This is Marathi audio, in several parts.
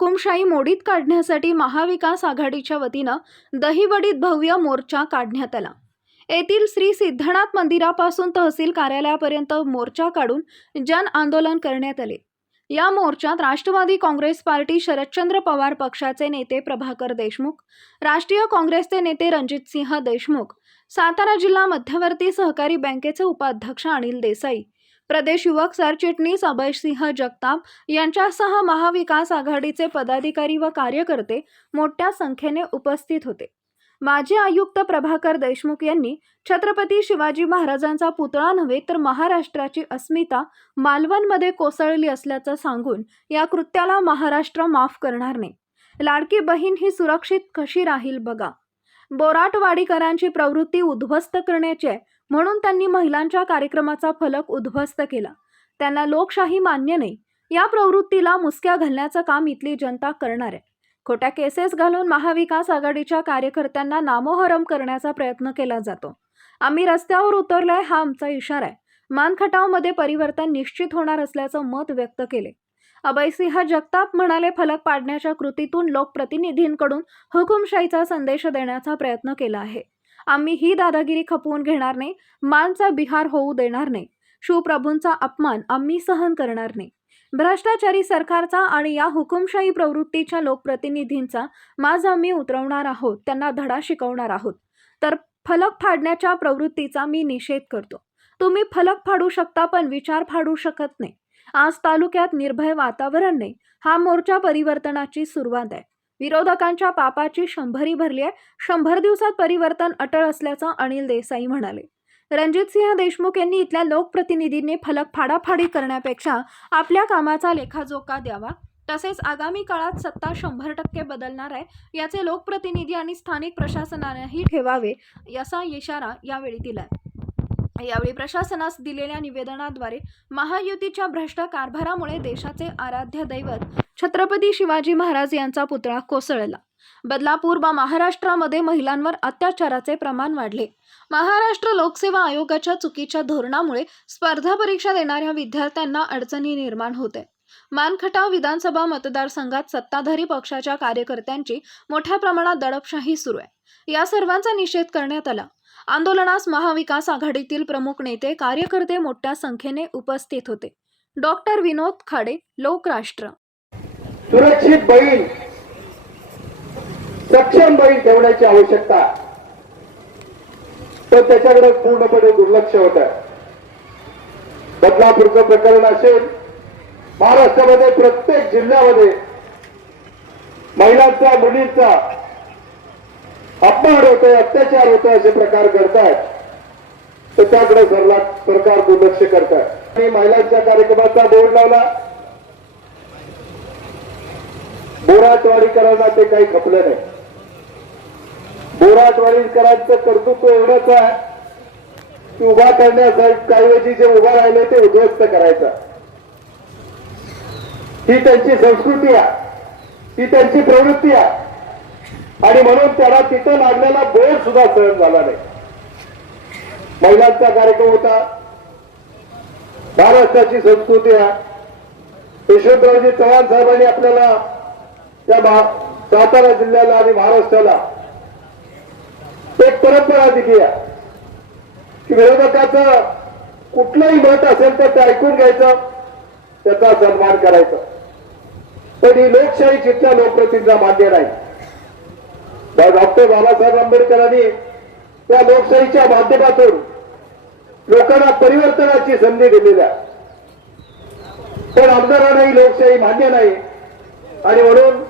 हुकुमशाही मोडीत काढण्यासाठी महाविकास आघाडीच्या वतीनं दहिवडीत भव्य मोर्चा काढण्यात आला. येथील श्री सिद्धनाथ मंदिरापासून तहसील कार्यालयापर्यंत मोर्चा काढून जन आंदोलन करण्यात आले. या मोर्चात राष्ट्रवादी काँग्रेस पार्टी शरदचंद्र पवार पक्षाचे नेते प्रभाकर देशमुख राष्ट्रीय काँग्रेसचे नेते रणजितसिंह देशमुख सातारा जिल्हा मध्यवर्ती सहकारी बँकेचे उपाध्यक्ष अनिल देसाई प्रदेश युवक सरचिटणीस अभयसिंह जगताप यांच्यासह महाविकास आघाडीचे पदाधिकारी व कार्यकर्ते मोठ्या संख्येने उपस्थित होते. माजी आयुक्त प्रभाकर देशमुख यांनी छत्रपती शिवाजी महाराजांचा पुतळा नव्हे तर महाराष्ट्राची अस्मिता मालवणमध्ये कोसळली असल्याचं सांगून या कृत्याला महाराष्ट्र माफ करणार नाही. लाडकी बहीण ही सुरक्षित कशी राहील बघा. बोराटवाडीकरांची प्रवृत्ती उद्ध्वस्त करण्याची आहे म्हणून त्यांनी महिलांच्या कार्यक्रमाचा फलक उद्ध्वस्त केला. त्यांना लोकशाही मान्य नाही. या प्रवृत्तीला मुसक्या घालण्याचं काम इथली जनता करणार. आहे खोट्या केसेस घालून महाविकास आघाडीच्या कार्यकर्त्यांना नामोहरम करण्याचा प्रयत्न केला जातो. आम्ही रस्त्यावर उतरलोय हा आमचा इशारा आहे. मानखटावमध्ये परिवर्तन निश्चित होणार असल्याचं मत व्यक्त केले. अभयसिंह जगताप म्हणाले फलक पाडण्याच्या कृतीतून लोकप्रतिनिधींकडून हुकुमशाहीचा संदेश देण्याचा प्रयत्न केला आहे. आम्ही ही दादागिरी खपवून घेणार नाही मानचा बिहार होऊ देणार नाही. शिवप्रभूंचा अपमान आम्ही सहन करणार नाही. भ्रष्टाचारी सरकारचा आणि या हुकुमशाही प्रवृत्तीच्या लोकप्रतिनिधींचा माज आम्ही उतरवणार आहोत त्यांना धडा शिकवणार आहोत. तर फलक फाडण्याच्या प्रवृत्तीचा मी निषेध करतो. तुम्ही फलक फाडू शकता पण विचार फाडू शकत नाही. आज तालुक्यात निर्भय वातावरण नाही. हा मोर्चा परिवर्तनाची सुरुवात आहे. विरोधकांच्या पापाची शंभरी भरली आहे. शंभर दिवसात परिवर्तन अटळ असल्याचं अनिल देसाई म्हणाले. रणजितसिंह देशमुख यांनी इथल्या लोकप्रतिनिधींनी फलक फाडाफाडी करण्यापेक्षा आपल्या कामाचा लेखाजोखा द्यावा. तसेच आगामी काळात सत्ता शंभर टक्के बदलणार आहे. याचे लोकप्रतिनिधी आणि स्थानिक प्रशासनानेही ठेवावे याचा इशारा यावेळी दिलाय. यावेळी प्रशासनास दिलेल्या निवेदनाद्वारे महायुतीच्या भ्रष्ट कारभारामुळे देशाचे आराध्य दैवत छत्रपती शिवाजी महाराज यांचा पुतळा कोसळला. बदलापूर व महाराष्ट्रामध्ये महिलांवर अत्याचाराचे प्रमाण वाढले. महाराष्ट्र लोकसेवा आयोगाच्या चुकीच्या धोरणामुळे स्पर्धा परीक्षा देणाऱ्या विद्यार्थ्यांना अडचणी निर्माण होते. मानखटाव विधानसभा मतदारसंघात सत्ताधारी पक्षाच्या कार्यकर्त्यांची मोठ्या प्रमाणात दडपशाही सुरू आहे. या सर्वांचा निषेध करण्यात आला. आंदोलनास महाविकास आघाडीतील प्रमुख नेते कार्यकर्ते मोठ्या संख्येने उपस्थित होते. डॉक्टर विनोद खाडे लोकराष्ट्र सुरक्षित बैल सक्षम बैल ठेवण्याची आवश्यकता. तर त्याच्याकडे पूर्णपणे दुर्लक्ष होत. बदलापूरचं प्रकरण असेल महाराष्ट्रामध्ये प्रत्येक जिल्ह्यामध्ये महिलांचा मुलींचा अपमान होतोय अत्याचार होतोय असे प्रकार घडतायत. तर त्याकडे सरला सरकार दुर्लक्ष करत आहे आणि महिलांच्या कार्यक्रमाचा बोर्ड लावला. बोराटवाडीकरांना ते काही खपलं नाही. बोराटवाडीकरांचं कर्तृत्व एवढंच आहे की उभा करण्यासाठी ऐवजी जे उभा राहिले ते उद्ध्वस्त करायचं. ही त्यांची संस्कृती आहे. ही त्यांची प्रवृत्ती आहे. आणि म्हणून त्याला तिथं लागलेला बोर्ड सुद्धा सहन झाला नाही. महिलांचा कार्यक्रम होता. महाराष्ट्राची संस्कृती आहे यशवंतरावजी चव्हाण साहेबांनी आपल्याला त्या सातारा जिल्ह्याला आणि महाराष्ट्राला एक परंपरा दिली आहे. की विरोधकाचं कुठलंही मत असेल तर ते ऐकून घ्यायचं त्याचा सन्मान करायचा. पण ही लोकशाही जिथल्या लोकप्रतिनिधीला मान्य नाही. डॉक्टर बाबासाहेब आंबेडकरांनी त्या लोकशाहीच्या माध्यमातून लोकांना परिवर्तनाची संधी दिलेल्या पण आमदारांना ही लोकशाही मान्य नाही. आणि म्हणून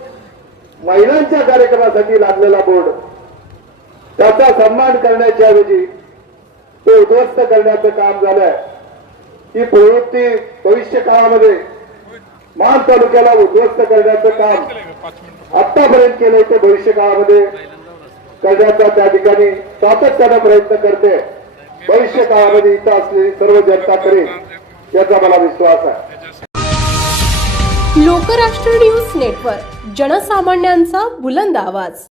महिलांच्या कार्यक्रमासाठी लागलेला बोर्ड त्याचा सन्मान करण्याच्या ऐवजी तो उद्ध्वस्त करण्याचं काम झालंय. ही प्रवृत्ती भविष्य काळामध्ये मान तालुक्याला उद्ध्वस्त करण्याचं काम आतापर्यंत केलंय ते भविष्य काळामध्ये करण्याचा त्या ठिकाणी सातत्यानं प्रयत्न करते. भविष्य काळामध्ये इथं असलेली सर्व जनता करेल याचा मला विश्वास आहे. लोकराष्ट्र न्यूज नेटवर्क जनसामान्यांचा बुलंद आवाज.